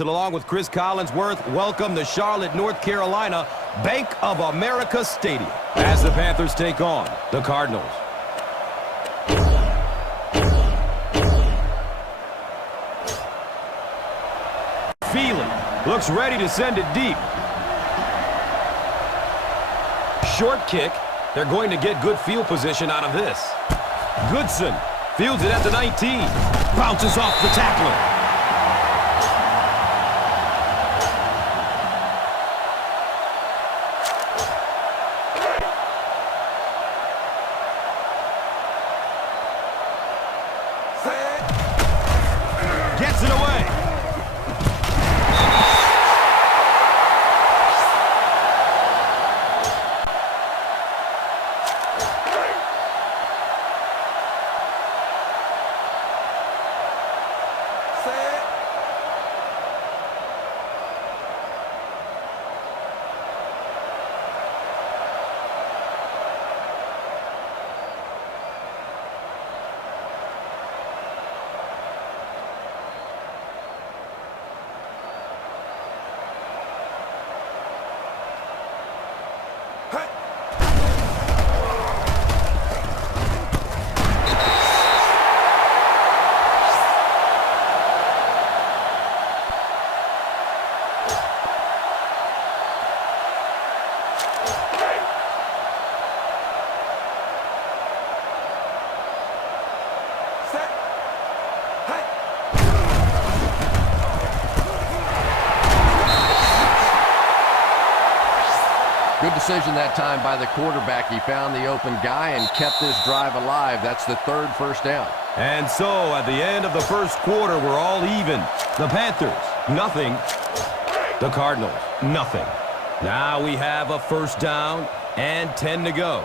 Along with Chris Collinsworth, welcome to Charlotte, North Carolina, Bank of America Stadium, as the Panthers take on the Cardinals. Feely looks ready to send it deep. Short kick. They're going to get good field position out of this. Goodson fields it at the 19. Bounces off the tackler. Gets it away. Good decision that time by the quarterback. He found the open guy and kept this drive alive. That's the third first down. And so, at the end of the first quarter, we're all even. The Panthers, nothing. The Cardinals, nothing. Now we have a first down and 10 to go.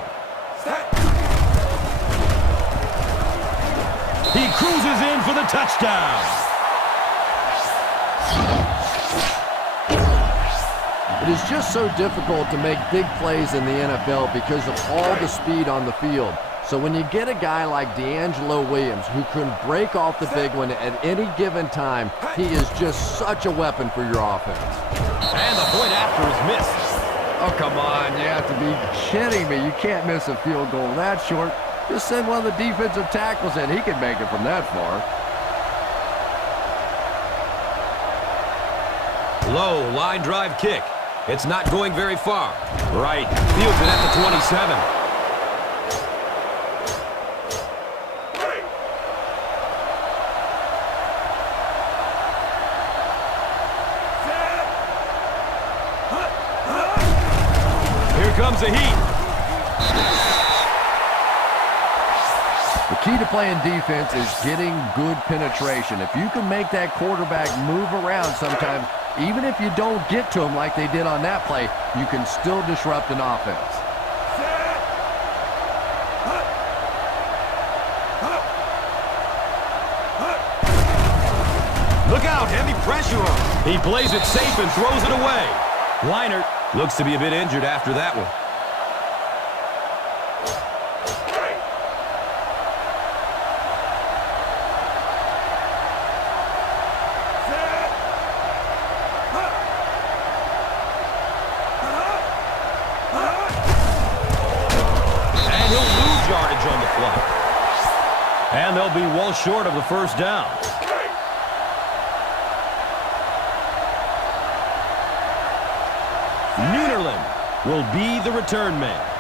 He cruises in for the touchdown. It is just so difficult to make big plays in the NFL because of all the speed on the field. So when you get a guy like D'Angelo Williams who can break off the big one at any given time, he is just such a weapon for your offense. And the point after is missed. Oh, come on. You have to be kidding me. You can't miss a field goal that short. Just send one of the defensive tackles in. He can make it from that far. Low line drive kick. It's not going very far. Right. Fields it at the 27. Here comes the heat. The key to playing defense is getting good penetration. If you can make that quarterback move around sometimes, even if you don't get to him like they did on that play, you can still disrupt an offense. Look out, heavy pressure on him. He plays it safe and throws it away. Leinart looks to be a bit injured after that one. And they'll be well short of the first down. Neunerland will be the return man.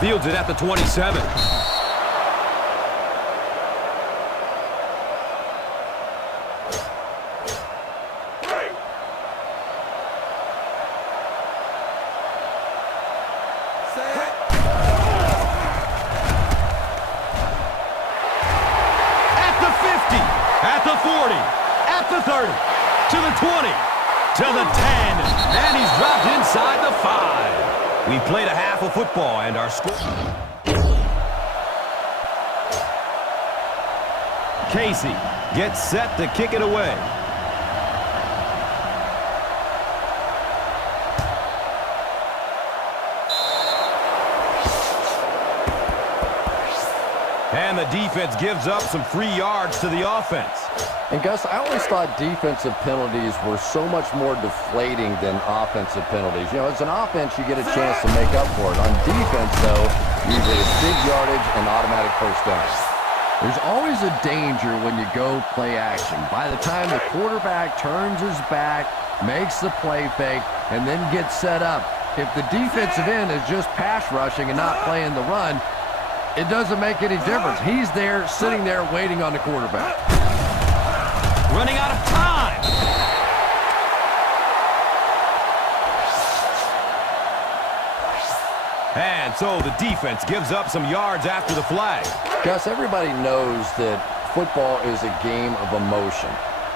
Fields it at the 27. At the 50, at the 40, the 30, to the 20, to the 10, and he's dropped inside the 5. We played a half of football, and our score... Casey gets set to kick it away. And the defense gives up some free yards to the offense. And Gus, I always thought defensive penalties were so much more deflating than offensive penalties. You know, as an offense, you get a chance to make up for it. On defense, though, usually it's big yardage and automatic first down. There's always a danger when you go play action. By the time the quarterback turns his back, makes the play fake, and then gets set up, if the defensive end is just pass rushing and not playing the run, it doesn't make any difference. He's there, sitting there, waiting on the quarterback. Running out of time. And so the defense gives up some yards after the flag. Gus, everybody knows that football is a game of emotion,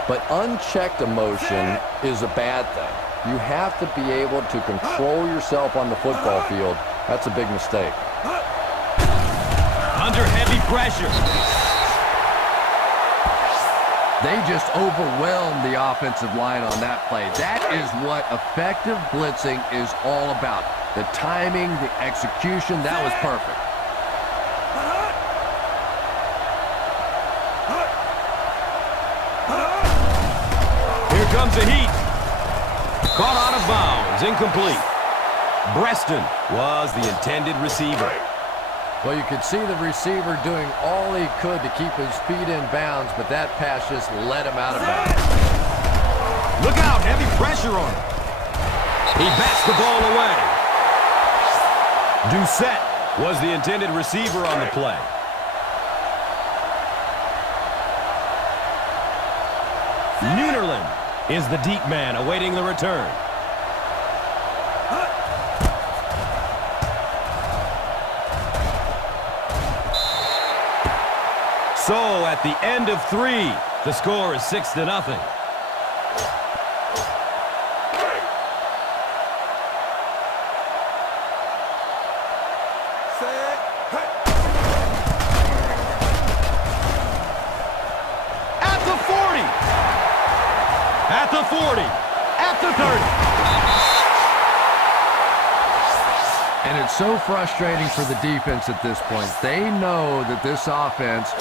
but unchecked emotion is a bad thing. You have to be able to control yourself on the football field. That's a big mistake. Under heavy pressure. They just overwhelmed the offensive line on that play. That is what effective blitzing is all about. The timing, the execution, that was perfect. Here comes the heat. Caught out of bounds, incomplete. Breston was the intended receiver. Well, you could see the receiver doing all he could to keep his feet in bounds, but that pass just let him out of bounds. Look out, heavy pressure on him. He bats the ball away. Doucette was the intended receiver on the play. Neunerlin is the deep man awaiting the return. So at the end of 3, the score is 6-0. At the 40. At the 40. At the 30. And it's so frustrating for the defense at this point. They know that this offense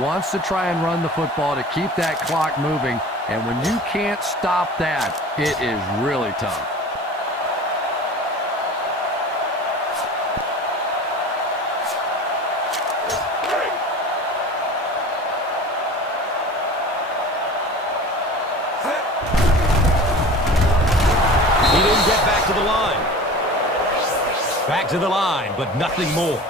wants to try and run the football to keep that clock moving, and when you can't stop that, it is really tough. He didn't get back to the line. Back to the line, but nothing more.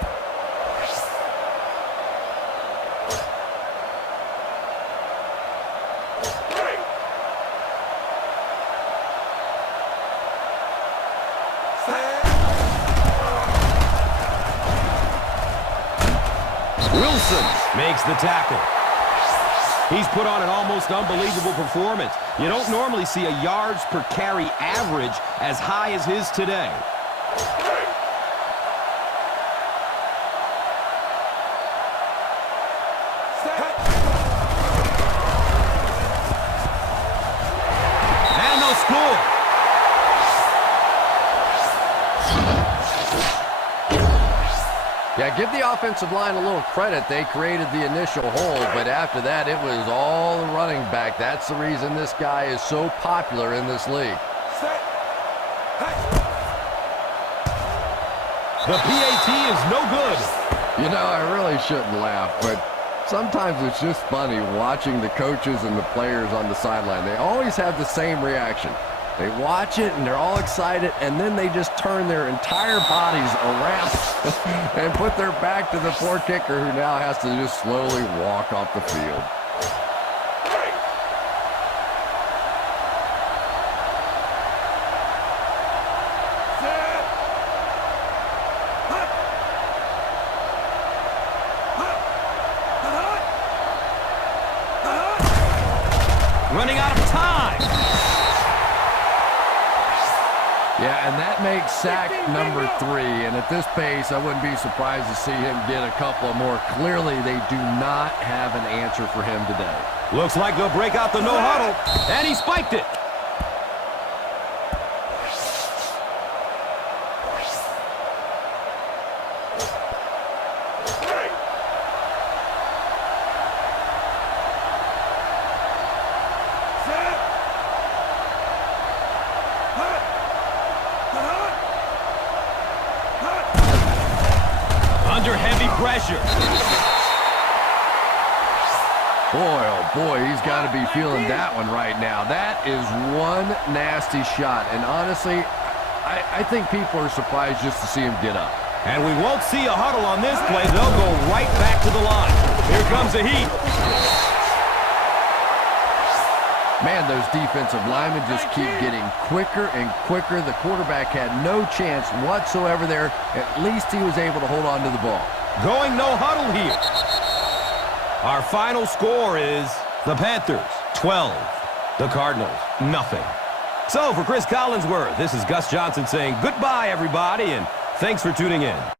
Wilson makes the tackle. He's put on an almost unbelievable performance. You don't normally see a yards per carry average as high as his today. And they'll score. Yeah, give the offensive line a little credit. They created the initial hole, but after that, it was all the running back. That's the reason this guy is so popular in this league. The PAT is no good. You know, I really shouldn't laugh, but sometimes it's just funny watching the coaches and the players on the sideline. They always have the same reaction. They watch it, and they're all excited, and then they just turn their entire bodies around and put their back to the poor kicker, who now has to just slowly walk off the field. running out of time. Yeah, and that makes sack number 3. And at this pace, I wouldn't be surprised to see him get a couple more. Clearly, they do not have an answer for him today. Looks like they'll break out the no huddle, and he spiked it. Under heavy pressure. Boy, oh boy, he's got to be feeling that one right now. That is one nasty shot. And honestly, I think people are surprised just to see him get up. And we won't see a huddle on this play. They'll go right back to the line. Here comes the heat. Man, those defensive linemen just keep getting quicker and quicker. The quarterback had no chance whatsoever there. At least he was able to hold on to the ball. Going no huddle here. Our final score is the Panthers 12, the Cardinals nothing. So for Chris Collinsworth, this is Gus Johnson saying goodbye, everybody, and thanks for tuning in.